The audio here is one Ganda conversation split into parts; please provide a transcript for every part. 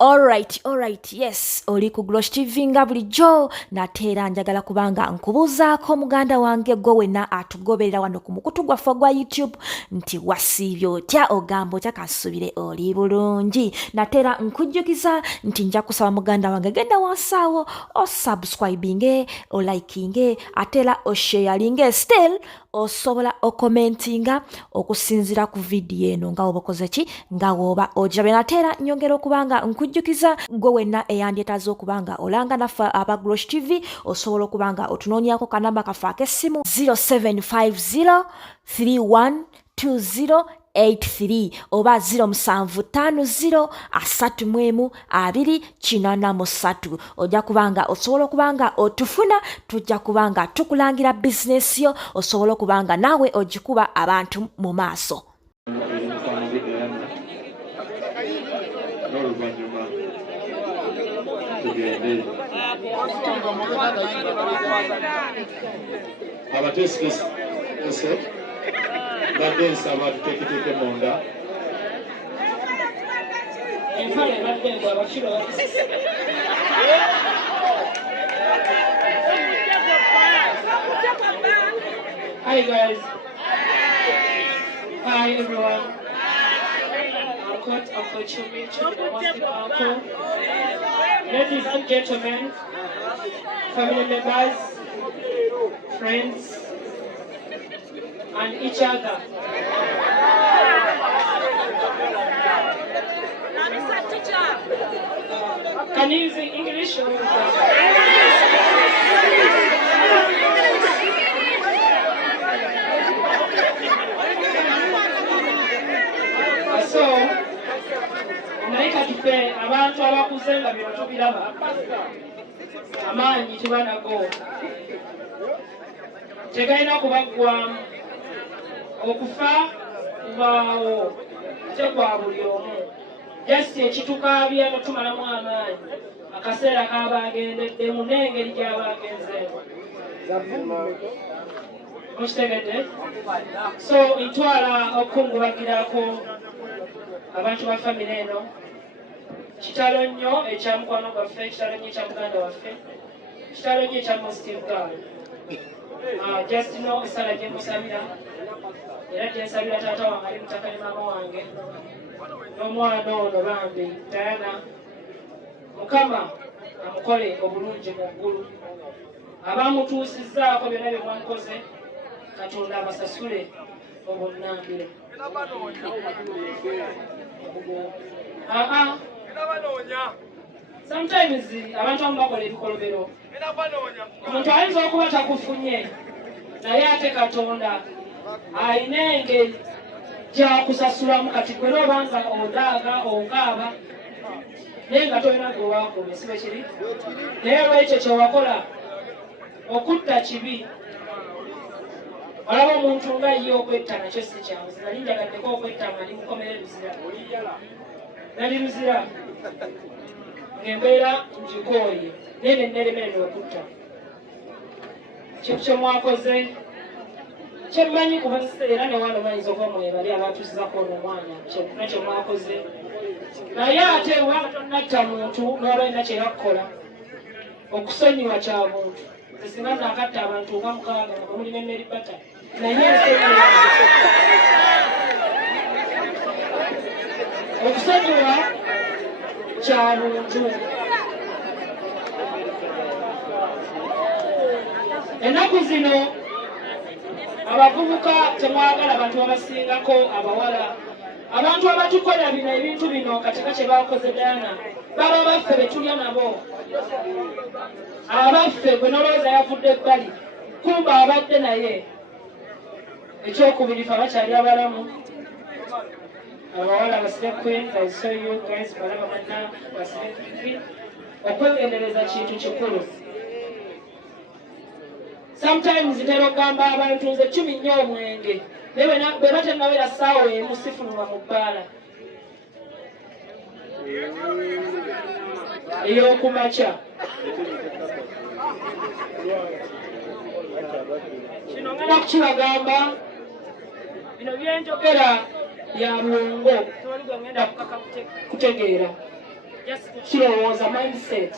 Alright, yes, oli ku Glosh TV nga bulijjo nateera njagala kubanga nkubuuzaako muganda wange gwe wenna atugoberera wano ku mukutu gwaffe gwa YouTube nti wasiibye otya ogamba otya kasubire oli bulungi nateera nkujjukiza nti nja kusaba muganda wange genda wansaawo osubscribinge olikinge ateera osharinge still osobola okomentinga okusinzira ku vidiyo eno nga woba okoze ki nga woba ogirabe nateera nyongera okubanga nkujjukiza gwe wenna eyandyetaaza okubanga olanga naffe aba Glosh TV osobola okubanga otunoonyako kanamba kaffe ak'essimu 0750 312083 oba 0750 312083 ojja kubanga osobola okubanga otufuna tujja kubanga tukulangira bizinesi yo osobola okubanga naawe ogikuba abantu mu maaso. Badde nsaba tuteeketeeke munda. Hi guys. Hi everyone. Uncle Chumi, Uncle. Ladies and gentlemen, family members, friends, and each other. Can you use English or so, naika tufe abantu abakuze nga bino tubiraba amaanyi tebanago tegalina kubaggwamu okufa kubaawo tekwa buli omu jasi ekitukaabya no tumalamu amaanyi akaseera kaabagendeddemu n'engeri gy'abagenzeemu mukitegedde so ntwala okukungubagirako abantu ba famire eno kitalo nnyo ekya mukwano gwaffe kitalo nnyo ekya muganda waffe kitalo nnyo ekya musitivugaalo just no esala gye musabira era gyensabira taata wange ali mutaka ne maama wange n'omwana ono bambi Diana Mukama amukole obulungi mu ggulu abamutuusizzaako byonna bye mwakoze Katonda abasasule obunnambiro. Sometimes abantu abamu bakola ebikolobero omuntu ayinza okuba takufunye naye ate Katonda ayina engeri gyakusasulamu kati gwe n'obanga odaaga ongaaba naye nga tolina gwe waakuma si bwe kiri naye lwekyo kyewakola okutta kibi olaba omuntu nga ye okwetta nakyo si kyangu nali njagaddeko okwetta nga ndi mukomere luzira nali luzira ng'embeera ngikooye naye ne nneremerera okutta kyo mwakoze kyemmanyi kuba era ne wano bayinza okuba mwebali abatuusizako ono omwana nakyo mwakoze naye ate wanga tonnatta muntu n'olwalina kyebakukola okusonyiwa kya muntu singa nakatta abantu nga mukaaga nga mulina emmeri bata naye okusonyiwa kya muntu ennaku zino abavubuka temwagala abantu babasingako abawala abantu abatukola bino ebintu bino katika kye bakoze Diana baba baffe betulya nabo abaffe gwe nolowooza yavudde ebbali kumba abadde naye ekyokubiri fe bakyali abalamu abawala basire queens I saw you guys balaba manna basire kiki okwegendereza kintu kikulu sometimes ntera okugamba abantu nze 10 nnyo omwenge naye bwe batennawera ssaawa emu sifunulwa mu bbaala ey'okumakya kino ngana kukibagamba bino byenjogera bya mulongo toli gwe ngenda kutegeera kirowooza mindset.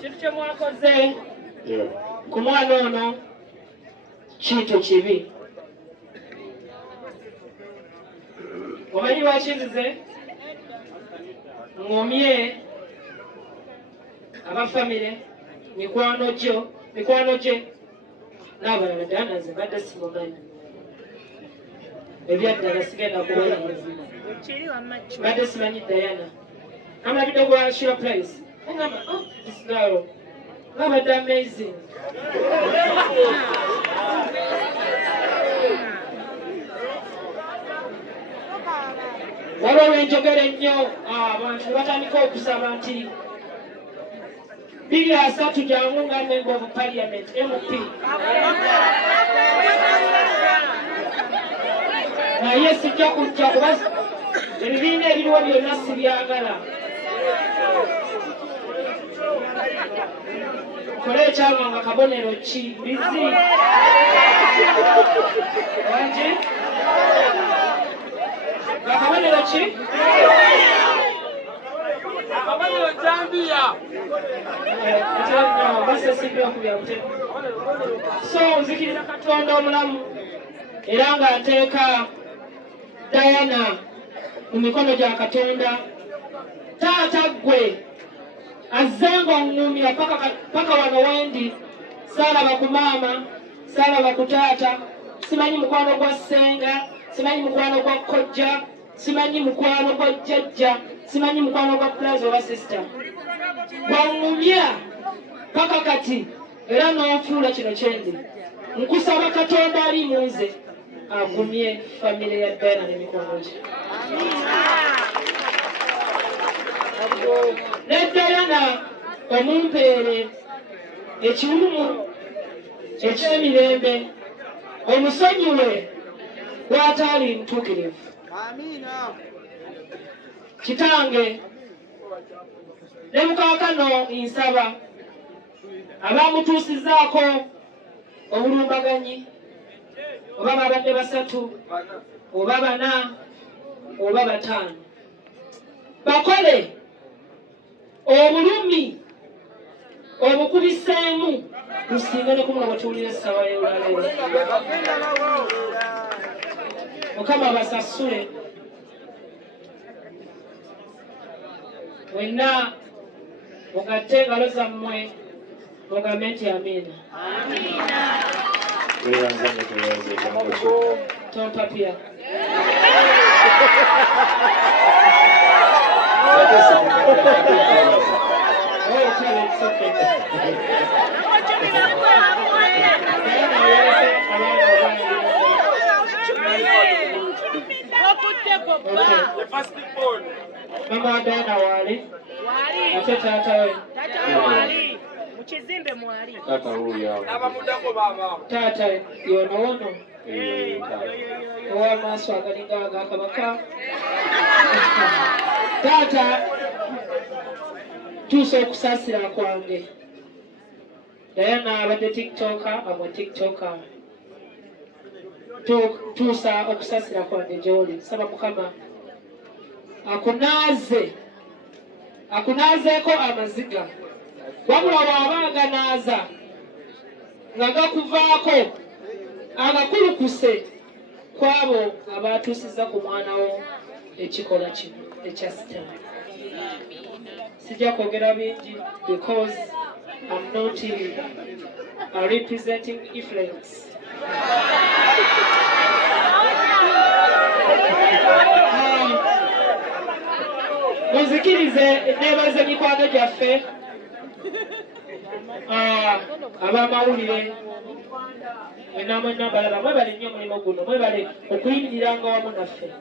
Kintu kye mwakoze ku mwana ono kintu kibi. Omanyi lwaki nzize ngomye abafamire mikwano gye n'abalala ddala naze badde simumanyi ebyaddala sigenda kubayiza badde simanyi Diana amulabidde gwa Sheila Price ngamba this girl ngabadde amazing. Waliwo lwenjogera ennyo abantu batandika okusaba nti 2-3 jangu nga member of parliament MP naye sijja kujja kuba ebibiina ebiriwo byonna sibyagala. Kole ekyanga nga kabonero ki bizi wanje nga kabonero ki akabonero Zambia so nzikiriza Katonda omulamu era ng'ateeka Diana mu mikono gya Katonda. Taata gwe azze ng'oŋŋumya paka wano wendi, saalaba ku maama, saalaba ku taata, simanyi mukwano gwa ssenga, simanyi mukwano gwa kkojja, simanyi mukwano gwa jjajja, simanyi mukwano gwa brother oba sister. Gwaŋŋumya paka kati era n'onfuula kino kyendi. Nkusaba Katonda ali mu nze agumye famire ya Diana n'emikwano gye. Ne Diana omumpeere ekiwumu eky'emirembe, omusonyiwe bw'ataali mutuukirivu. Kitange ne mukaakano nsaba abamutuusizzaako obulumbaganyi oba babadde 3 oba 4 oba 5 bakole obulumi obukubiseemu lusinga ne kumula batuwulira essaawa y'olwaleero. Mukama basasule mwenna mugatte engalo zammwe mugambe nti amiina. Tompapia mama Diana wali ate taata we wali mukizimbe mwali Tata huyu hapo. abamudako baba taata yono ow'amaaso agalinga agakabaka. Taata tuusa okusaasira kwange. Diana abadde tiktoka aba tiktoka. Tuusa okusaasira kwange gy'oli. Saba Mukama akunaazeeko amaziga. Wabula bw'aba aganaaza nga gakuvaako agakulukuse kwabo abaatuusizza ku mwana wo ekikola kino ekya sitaani. Sijja kwogera bingi because I'm not representing influence. Muzikirize neebaza mikwano gyaffe ab'amawulire mwenna balaba mwebale nnyo omulimu guno, mwebale okuyimiriranga wamu naffe.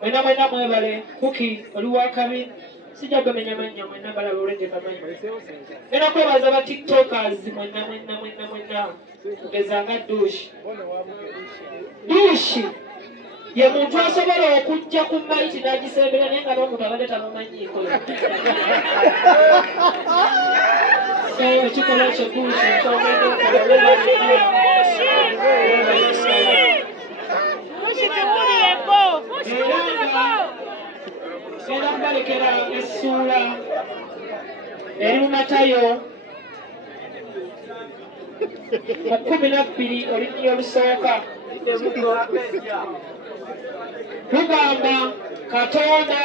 Mwenna mwebale Kuki oli wakabi sijja kumenya mannya mwenna balaba olwenge bamanyi. Ngenda kwebaza ba tiktokers mwenna kugeza nga Dushi ye muntu asobola okujja ku maiti n'agisembera naye nga n'omuntu abadde tamumanyiiko. So ekikolwa ekyo Dushi kyogenda okukola essuula eri mu Matayo mu 12 olunnya olusooka lugamba Katonda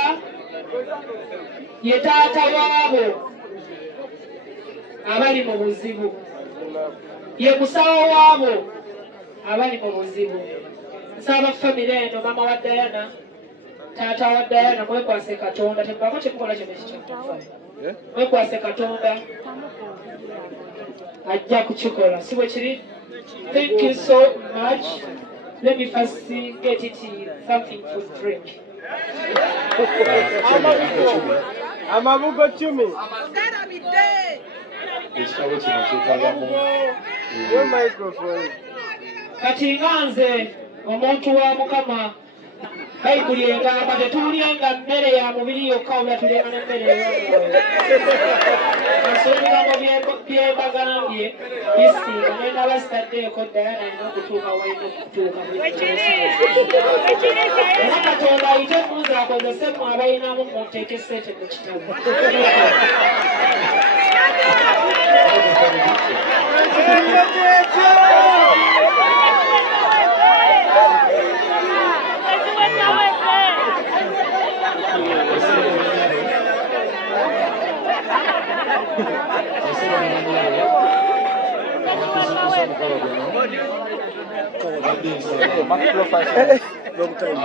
ye taata waabo abali mu buzibu, ye musawo waabo abali mu buzibu. Nsaba famire eno, mama wa Diana, taata wa Diana, mwekwase Katonda. Temubaako kyemukola kyonna ekikyamufa, mwekwase Katonda ajja kukikola, si bwe kiri? Thank you so much. Let me first get it something to drink. Amabugo 10. Ekitabo kino kyetagamu microphone. Kati nga nze omuntu wa Mukama, Bayibuli egamba tetuulyenga mmere ya mubiri yokka wabula tulyenga n'emmere ey'omwoyo. Nsoma ebigambo byembagambye bisinga naye nga basitaddeeko Diana alina okutuuka walina okutuuka. Era Katonda ayite mmuzi akozese mmwe abalinamu muteeke ssente mu kitabo. Long time.